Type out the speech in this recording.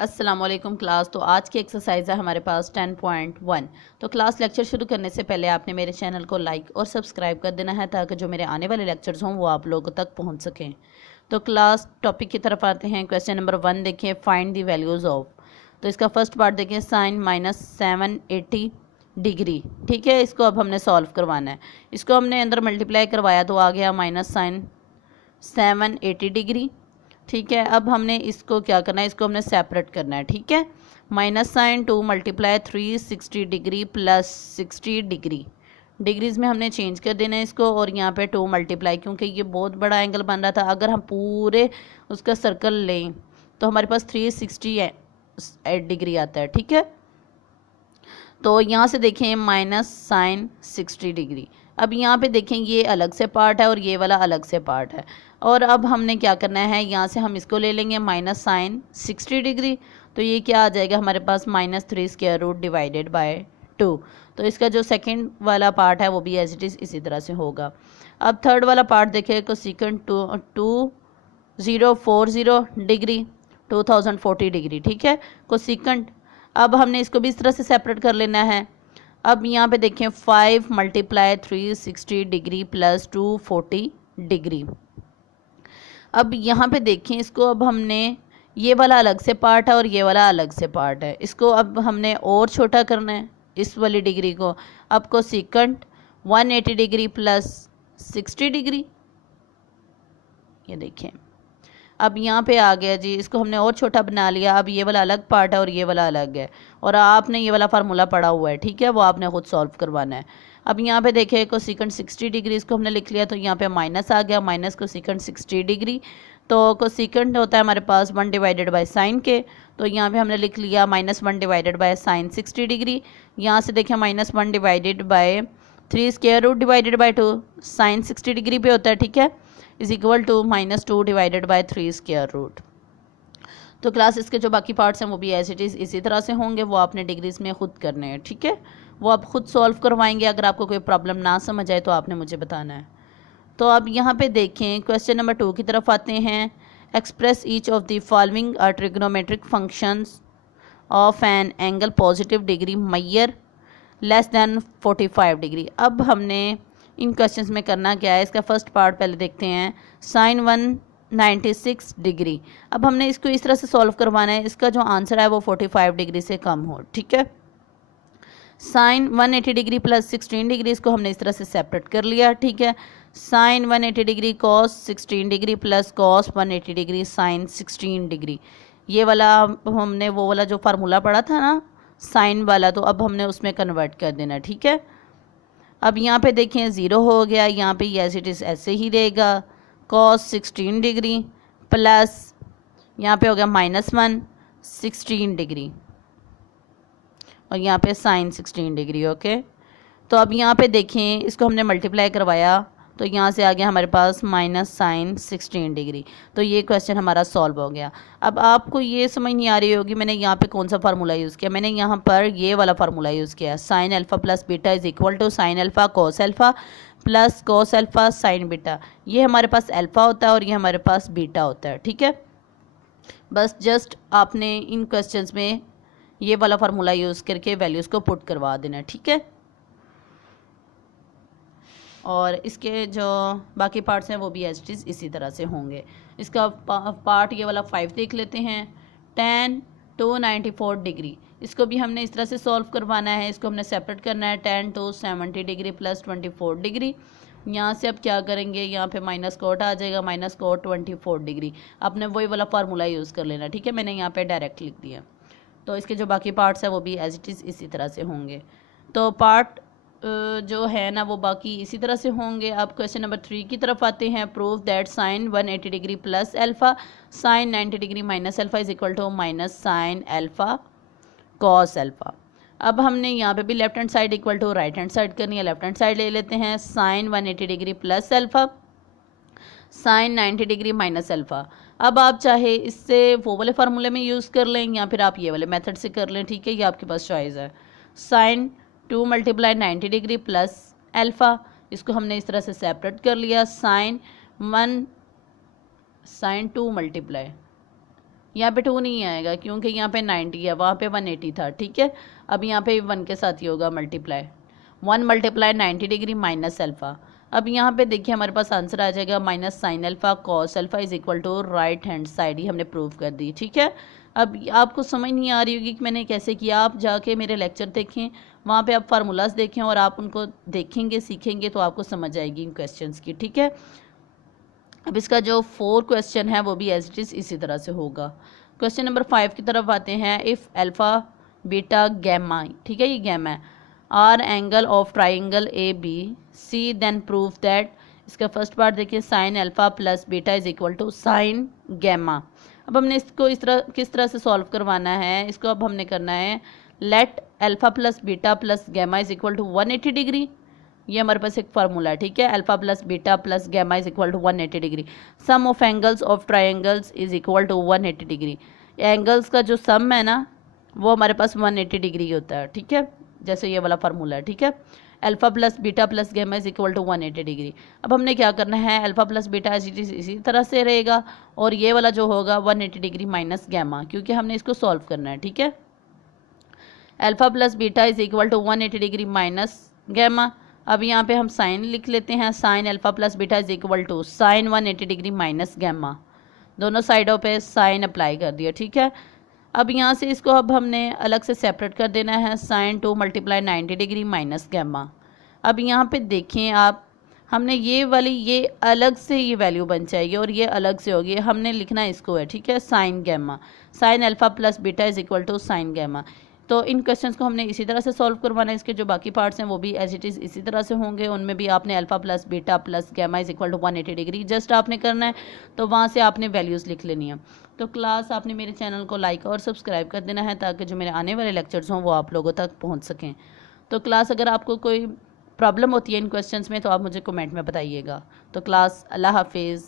अस्सलाम वालेकुम क्लास। तो आज की एक्सरसाइज है हमारे पास 10.1। तो क्लास लेक्चर शुरू करने से पहले आपने मेरे चैनल को लाइक और सब्सक्राइब कर देना है ताकि जो मेरे आने वाले लेक्चर्स हों वो आप लोगों तक पहुंच सकें। तो क्लास टॉपिक की तरफ आते हैं। क्वेश्चन नंबर 1 देखिए, फाइंड द वैल्यूज़ ऑफ। तो इसका फर्स्ट पार्ट देखिए, साइन -780 डिग्री। ठीक है, इसको अब हमने सॉल्व करवाना है। इसको हमने अंदर मल्टीप्लाई करवाया तो आ गया -sin780 डिग्री। ठीक है, अब हमने इसको क्या करना है, इसको हमने सेपरेट करना है। ठीक है, -sin2 multiply 360 degree plus 60 degree. Degrees में हमने चेंज कर देना है इसको, और यहाँ पे 2 मल्टीप्लाई, क्योंकि ये बहुत बड़ा एंगल बन रहा था। अगर हम पूरे उसका सर्कल लें तो हमारे पास 360 डिग्री आता है। ठीक है, तो यहाँ से देखें -sin60 डिग्री। अब यहाँ पे देखें ये अलग से पार्ट है और ये वाला अलग से पार्ट है। और अब हमने क्या करना है, यहाँ से हम इसको ले लेंगे -sin60 डिग्री। तो ये क्या आ जाएगा हमारे पास, -3 डिवाइडेड बाय 2। तो इसका जो सेकंड वाला पार्ट है वो भी एज इट इज़ इसी तरह से होगा। अब थर्ड वाला पार्ट देखें, कोसेकेंट 2040 डिग्री 2040 डिग्री। ठीक है, कोसेकेंट। अब हमने इसको भी इस तरह से सेपरेट कर लेना है। अब यहाँ पे देखें 5 मल्टीप्लाई 360 डिग्री प्लस 240 डिग्री। अब यहाँ पे देखें इसको, अब हमने ये वाला अलग से पार्ट है और ये वाला अलग से पार्ट है, इसको अब हमने और छोटा करना है इस वाली डिग्री को। अब कोसेकेंट 180 डिग्री प्लस 60 डिग्री, ये देखें अब यहाँ पे आ गया जी। इसको हमने और छोटा बना लिया। अब ये वाला अलग पार्ट है और ये वाला अलग है, और आपने ये वाला फार्मूला पढ़ा हुआ है। ठीक है, वो आपने खुद सॉल्व करवाना है। अब यहाँ पे देखें कोसेकेंट 60 डिग्री, इसको हमने लिख लिया तो यहाँ पे माइनस आ गया, माइनस कोसेकेंट 60 डिग्री। तो कोसेकेंट होता है हमारे पास 1 डिवाइडेड बाय साइन के, तो यहाँ पे हमने लिख लिया -1 डिवाइडेड बाय साइन 60 डिग्री। यहाँ से देखें -1 divided by 3 square root divided by 2 sine 60 degree पे होता है। ठीक है, is equal to -2 divided by 3 square root. तो क्लास इसके जो बाकी पार्ट्स हैं वो भी एज इट इज़ इसी तरह से होंगे, वो आपने डिग्रीज में खुद करने हैं। ठीक है, वो आप खुद सॉल्व करवाएंगे। अगर आपको कोई प्रॉब्लम ना समझ आए तो आपने मुझे बताना है। तो अब यहाँ पे देखें क्वेश्चन नंबर 2 की तरफ आते हैं। Express each of the following are trigonometric functions of an angle positive degree measure less than 45 degree. अब हमने इन क्वेश्चंस में करना क्या है, इसका फर्स्ट पार्ट पहले देखते हैं। Sine 196 degree. अब हमने इसको इस तरह से सॉल्व करवाना है, इसका जो आंसर है वो 45 डिग्री से कम हो। ठीक है, साइन 180 डिग्री प्लस 16 डिग्री, इसको हमने इस तरह से सेपरेट कर लिया। ठीक है, sine 180 degree cos 16 degree plus cos 180 degree sine 16 degree. ये वाला हमने वो वाला जो फार्मूला पढ़ा था ना साइन वाला, तो अब हमने उसमें कन्वर्ट कर देना। ठीक है, अब यहाँ पे देखें 0 हो गया, यहाँ पे एज इट इज़ ऐसे ही रहेगा। कॉस 16 डिग्री प्लस यहाँ पे हो गया -1 16 डिग्री, और यहाँ पे साइन 16 डिग्री। ओके, तो अब यहाँ पे देखें इसको हमने मल्टीप्लाई करवाया तो यहाँ से आ गया हमारे पास -sin 16 डिग्री। तो ये क्वेश्चन हमारा सॉल्व हो गया। अब आपको ये समझ नहीं आ रही होगी मैंने यहाँ पे कौन सा फार्मूला यूज़ किया। मैंने यहाँ पर ये वाला फार्मूला यूज़ किया, sine alpha plus beta is equal to sine alpha cos alpha plus cos alpha sine beta. ये हमारे पास अल्फ़ा होता है और ये हमारे पास बीटा होता है। ठीक है, बस जस्ट आपने इन क्वेश्चंस में ये वाला फार्मूला यूज़ करके वैल्यूज़ को पुट करवा देना। ठीक है, और इसके जो बाकी पार्ट्स हैं वो भी एज इट इज़ इसी तरह से होंगे। इसका पार्ट ये वाला 5 देख लेते हैं। tan 294 डिग्री, इसको भी हमने इस तरह से सॉल्व करवाना है। इसको हमने सेपरेट करना है, tan 270 डिग्री प्लस 24 डिग्री। यहाँ से अब क्या करेंगे, यहाँ पे माइनस कोट आ जाएगा, माइनस कोट 24 डिग्री। आपने वही वाला फार्मूला यूज़ कर लेना। ठीक है, मैंने यहाँ पे डायरेक्ट लिख दिया। तो इसके जो बाकी पार्ट्स हैं वो भी एज इट इज़ इसी तरह से होंगे। तो पार्ट जो है ना वो बाकी इसी तरह से होंगे। अब क्वेश्चन नंबर 3 की तरफ आते हैं। Prove that sine 180 degree plus alpha sine 90 degree minus alpha is equal to minus sine alpha cos alpha. अब हमने यहाँ पे भी left hand side equal to right hand side करनी है। लेफ्ट हैंड साइड ले लेते हैं, sine 180 degree plus alpha sine 90 degree minus alpha. अब आप चाहे इससे वो वाले फार्मूले में यूज़ कर लें या फिर आप ये वाले मेथड से कर लें। ठीक है, ये आपके पास चॉइस है। Sine 2 multiply 90 degree plus alpha, इसको हमने इस तरह से सेपरेट कर लिया। साइन 2 मल्टीप्लाई यहाँ पे 2 नहीं आएगा क्योंकि यहाँ पे 90 है, वहाँ पे 180 था, ठीक है। अब यहाँ पे 1 के साथ ही होगा multiply, 1 multiply 90 degree minus alpha. अब यहाँ पे देखिए हमारे पास आंसर आ जाएगा minus sine alpha cos alpha is equal to right hand side, ही हमने प्रूव कर दी, ठीक है। अब आपको समझ नहीं आ रही होगी कि मैंने कैसे किया, आप जाके मेरे लेक्चर देखें, वहाँ पे आप फार्मूलाज देखें और आप उनको देखेंगे सीखेंगे तो आपको समझ आएगी इन क्वेश्चंस की, ठीक है। अब इसका जो 4 क्वेश्चन है वो भी एज इट इज़ इसी तरह से होगा। क्वेश्चन नंबर 5 की तरफ आते हैं। इफ़ अल्फ़ा बीटा गैमा, ठीक है, ये गैमा है, are angle of triangle A B C then prove that, इसका फर्स्ट पार्ट देखिए, sine alpha plus beta is equal to sine gamma. अब हमने इसको किस तरह से सॉल्व करवाना है, इसको अब हमने करना है let alpha plus beta plus gamma is equal to 180 degree, ये हमारे पास एक फार्मूला है, ठीक है। Alpha plus beta plus gamma is equal to 180 degree, sum of angles of triangles is equal to 180 degree. Angles का जो सम है ना वो हमारे पास 180 डिग्री होता है, ठीक है, जैसे ये वाला फार्मूला है, ठीक है। Alpha plus beta plus gamma is equal to 180 degree. अब हमने क्या करना है, अल्फा प्लस बीटा इसी तरह से रहेगा और ये वाला जो होगा 180 डिग्री माइनस गैमा, क्योंकि हमने इसको सॉल्व करना है, ठीक है। Alpha plus beta is equal to 180 degree minus gamma. अब यहाँ पे हम साइन लिख लेते हैं, sine alpha plus beta is equal to sine 180 degree minus gamma, दोनों साइडों पे साइन अप्लाई कर दिया, ठीक है। अब यहाँ से इसको अब हमने अलग से सेपरेट कर देना है, sine 2 multiply 90 degree minus gamma. अब यहाँ पे देखें आप, हमने ये वाली ये अलग से ये वैल्यू बन जाएगी और ये अलग से होगी, हमने लिखना इसको है, ठीक है, sine gamma, sine alpha plus beta is equal to sine gamma. तो इन क्वेश्चंस को हमने इसी तरह से सॉल्व करवाना है, इसके जो बाकी पार्ट्स हैं वो भी एज इट इज़ इसी तरह से होंगे, उनमें भी आपने alpha plus beta plus gamma is equal to 180 degree just आपने करना है, तो वहाँ से आपने वैल्यूज़ लिख लेनी है। तो क्लास आपने मेरे चैनल को लाइक और सब्सक्राइब कर देना है ताकि जो मेरे आने वाले लेक्चर्स हों वो आप लोगों तक पहुँच सकें। तो क्लास अगर आपको कोई प्रॉब्लम होती है इन क्वेश्चंस में तो आप मुझे कमेंट में बताइएगा। तो क्लास अल्लाह हाफिज़।